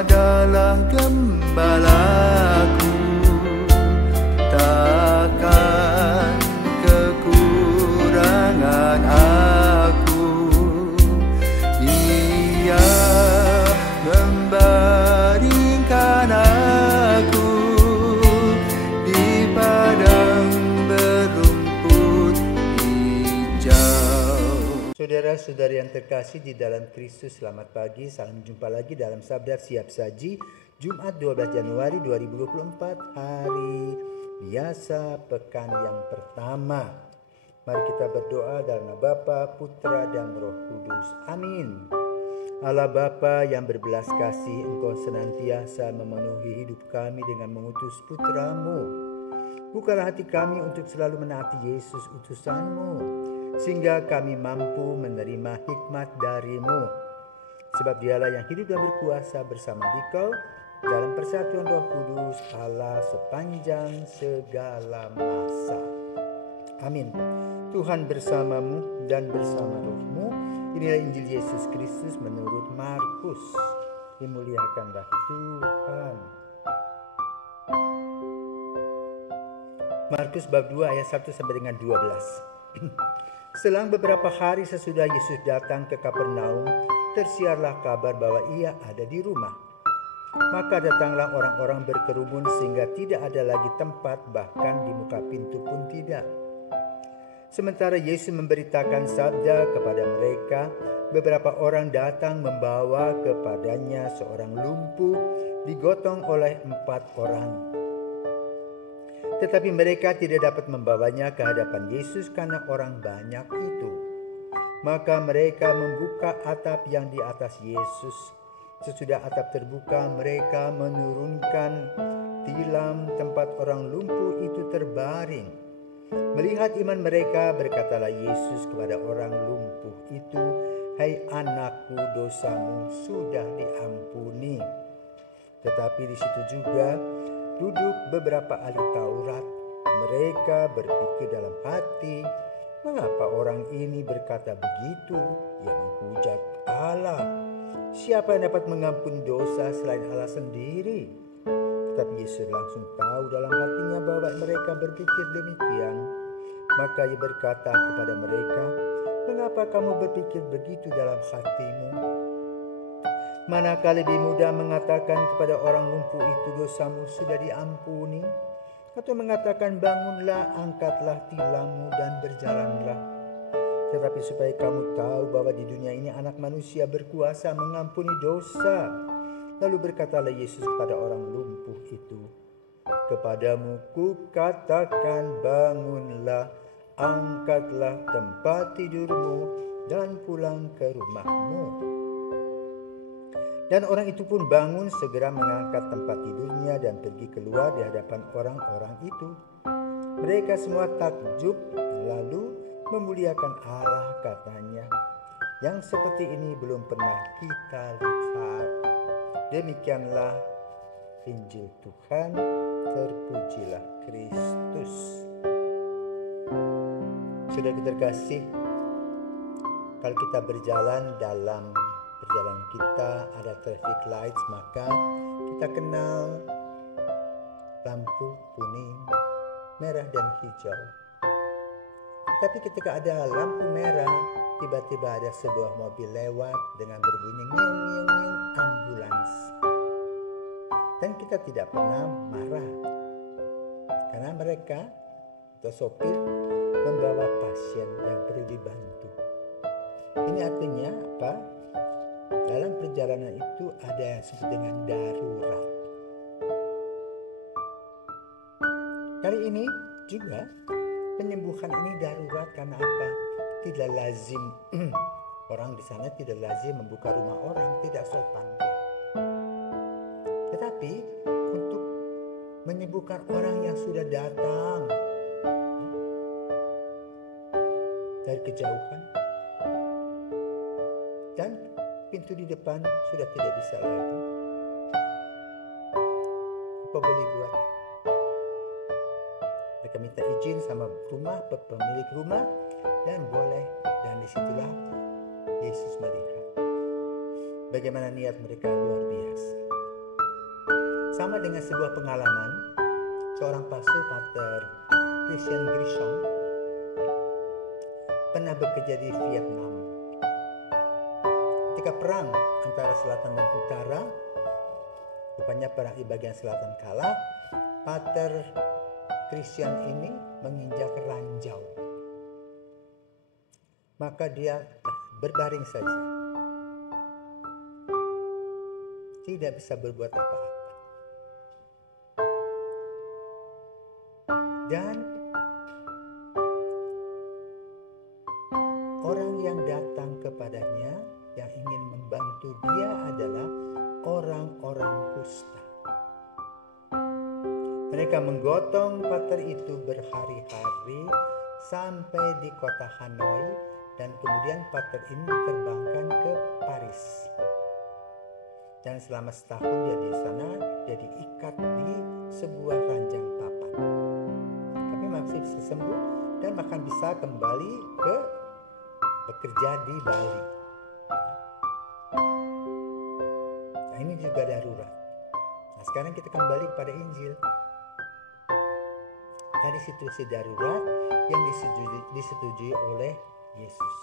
adalah gembalaku, takkan kekurangan aku. Ia membaringkan aku di padang berumput hijau. Saudara-saudari yang terkasih di dalam Kristus, selamat pagi. Salam jumpa lagi dalam Sabda Siap Saji, Jumat 12 Januari 2024, hari biasa pekan yang pertama. Mari kita berdoa dalam nama Bapa, Putra, dan Roh Kudus. Amin. Allah Bapa yang berbelas kasih, Engkau senantiasa memenuhi hidup kami dengan mengutus Putra-Mu. Bukalah hati kami untuk selalu menaati Yesus utusan-Mu, sehingga kami mampu menerima hikmat dari-Mu. Sebab Dialah yang hidup dan berkuasa bersama Dikau dalam persatuan Roh Kudus Allah sepanjang segala masa. Amin. Tuhan bersamamu dan bersama rohmu. Inilah Injil Yesus Kristus menurut Markus. Dimuliakanlah Tuhan. Markus bab 2 ayat 1 sampai dengan 12. Selang beberapa hari sesudah Yesus datang ke Kapernaum, tersiarlah kabar bahwa ia ada di rumah. Maka datanglah orang-orang berkerumun sehingga tidak ada lagi tempat, bahkan di muka pintu pun tidak. Sementara Yesus memberitakan sabda kepada mereka, beberapa orang datang membawa kepadanya seorang lumpuh digotong oleh 4 orang. Tetapi mereka tidak dapat membawanya ke hadapan Yesus karena orang banyak itu. Maka mereka membuka atap yang di atas Yesus. Sesudah atap terbuka, mereka menurunkan tilam tempat orang lumpuh itu terbaring. Melihat iman mereka, berkatalah Yesus kepada orang lumpuh itu, "Hai anakku, dosamu sudah diampuni." Tetapi di situ juga duduk beberapa ahli Taurat. Mereka berpikir dalam hati, "Mengapa orang ini berkata begitu? Ia menghujat Allah. Siapa yang dapat mengampuni dosa selain Allah sendiri?" Tetapi Yesus langsung tahu dalam hatinya bahwa mereka berpikir demikian. Maka Ia berkata kepada mereka, "Mengapa kamu berpikir begitu dalam hatimu? Manakah lebih mudah mengatakan kepada orang lumpuh itu, dosamu sudah diampuni, atau mengatakan, bangunlah, angkatlah tilammu dan berjalanlah? Tetapi supaya kamu tahu bahwa di dunia ini Anak Manusia berkuasa mengampuni dosa." Lalu berkatalah Yesus kepada orang lumpuh itu, "Kepadamu kukatakan, bangunlah, angkatlah tempat tidurmu dan pulang ke rumahmu." Dan orang itu pun bangun, segera mengangkat tempat tidurnya dan pergi keluar di hadapan orang-orang itu. Mereka semua takjub, lalu memuliakan Allah, katanya, "Yang seperti ini belum pernah kita lihat." Demikianlah Injil Tuhan, terpujilah Kristus. Saudara terkasih, kalau kita berjalan dalam perjalanan kita ada traffic lights, maka kita kenal lampu kuning, merah, dan hijau. Tapi ketika ada lampu merah, tiba-tiba ada sebuah mobil lewat dengan berbunyi nyiung nyiung nyiung, ambulans. Dan kita tidak pernah marah karena mereka atau sopir membawa pasien yang perlu dibantu. Ini artinya apa? Dalam perjalanan itu ada yang disebut dengan darurat. Kali ini juga penyembuhan ini darurat karena apa? Tidak lazim orang di sana tidak lazim membuka rumah orang, tidak sopan. Tetapi untuk menyembuhkan orang yang sudah datang dari kejauhan dan pintu di depan sudah tidak bisa lagi, apa boleh buat? Mereka minta izin sama pemilik rumah, dan boleh, dan disitulah Yesus melihat bagaimana niat mereka luar biasa. Sama dengan sebuah pengalaman, seorang pastor, Pater Christian Grisham, pernah bekerja di Vietnam. Ketika perang antara selatan dan utara, rupanya perang di bagian selatan kalah, Pater Christian ini menginjak ranjau. Maka dia berbaring saja. Tidak bisa berbuat apa-apa. Dan orang yang datang kepadanya yang ingin membantu dia adalah orang-orang kusta. Mereka menggotong pater itu berhari-hari sampai di kota Hanoi, dan kemudian pater ini diterbangkan ke Paris. Dan selama setahun dia di sana, dia diikat di sebuah ranjang papan. Tapi masih bisa sembuh dan akan bisa kembali ke bekerja di Bali. Nah, ini juga darurat. Nah, sekarang kita kembali kepada Injil. Tadi situasi darurat yang disetujui oleh Yesus.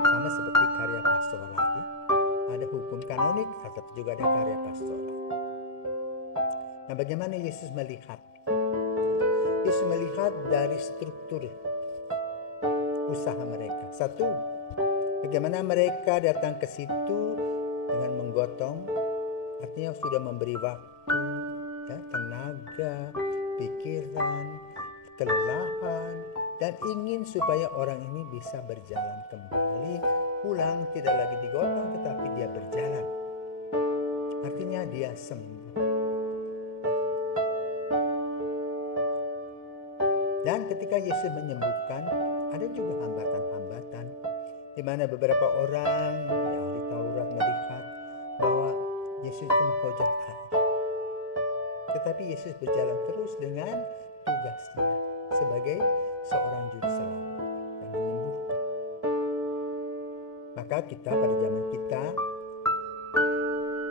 Sama seperti karya pastoral. Ada hukum kanonik, tetapi juga ada karya pastoral. Nah, bagaimana Yesus melihat? Yesus melihat dari struktur usaha mereka. Satu, bagaimana mereka datang ke situ dengan menggotong, artinya sudah memberi waktu, tenaga, pikiran, kelelahan, dan ingin supaya orang ini bisa berjalan kembali, pulang tidak lagi digotong tetapi dia berjalan. Artinya dia sembuh. Dan ketika Yesus menyembuhkan, ada juga hambatan-hambatan di mana beberapa orang yang ahli Taurat melihat bahwa Yesus itu menghujat Allah. Tetapi Yesus berjalan terus dengan tugasnya sebagai seorang juru selamat yang menyembuhkan. Maka kita pada zaman kita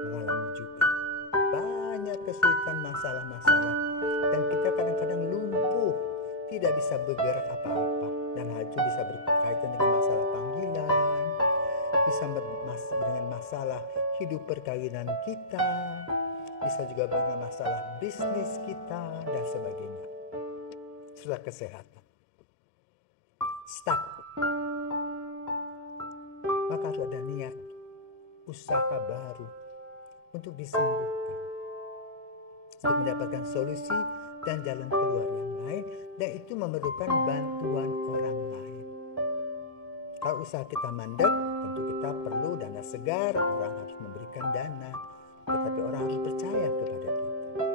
mengalami juga banyak kesulitan, masalah-masalah, dan kita kadang-kadang lumpuh, tidak bisa bergerak apa-apa, dan hal itu bisa berkaitan dengan masalah panggilan, bisa dengan masalah hidup perkawinan kita, bisa juga dengan masalah bisnis kita dan sebagainya, serta kesehatan. Stuck. Maka harus ada niat, usaha baru untuk disembuhkan, untuk mendapatkan solusi dan jalan keluar yang lain, dan itu memerlukan bantuan orang lain. Kalau usaha kita mandek, tentu kita perlu dana segar, orang harus memberikan dana, tetapi orang harus percaya kepada kita.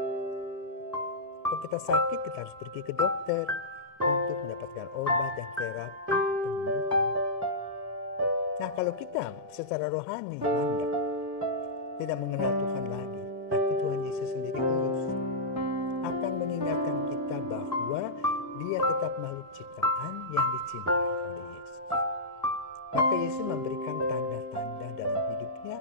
Kalau kita sakit, kita harus pergi ke dokter untuk mendapatkan obat dan terapi penyembuhan. Nah, kalau kita secara rohani mandek, tidak mengenal Tuhan lagi, tapi Tuhan Yesus sendiri urus, akan mengingatkan kita bahwa dia tetap makhluk ciptaan yang dicintai oleh Yesus. Maka Yesus memberikan tanda-tanda dalam hidupnya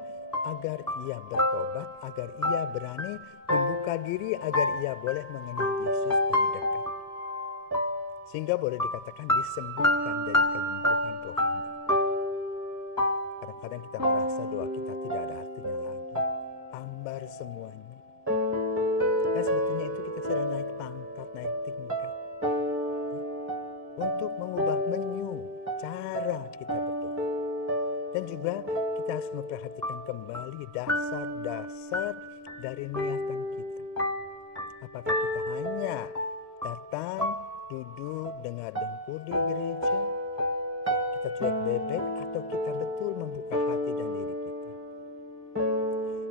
agar ia bertobat, agar ia berani membuka diri, agar ia boleh mengenal Yesus dari dekat. Sehingga boleh dikatakan disembuhkan dari kelumpuhan rohani. Kadang-kadang kita merasa doa kita tidak ada artinya lagi, hambar semuanya. Dan sebetulnya itu kita sedang naik pangkat, naik tingkat, untuk mengubah menu cara kita berdoa. Dan juga kita harus memperhatikan kembali dasar-dasar dari niatan kita. Apakah kita hanya datang, duduk, dengar dengkur di gereja, kita cuek bebek, atau kita betul membuka hati dan diri kita,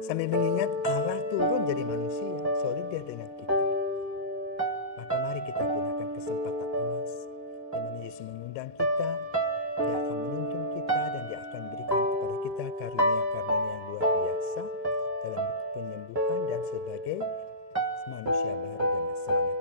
sambil mengingat Allah turun jadi manusia, solidar dengan kita. Maka mari kita gunakan kesempatan emas di mana Yesus mengundang kita. Dia akan menuntun kita dan dia akan berikan kepada kita karunia-karunia yang luar biasa dalam bentuk penyembuhan dan sebagai manusia baru dengan semangat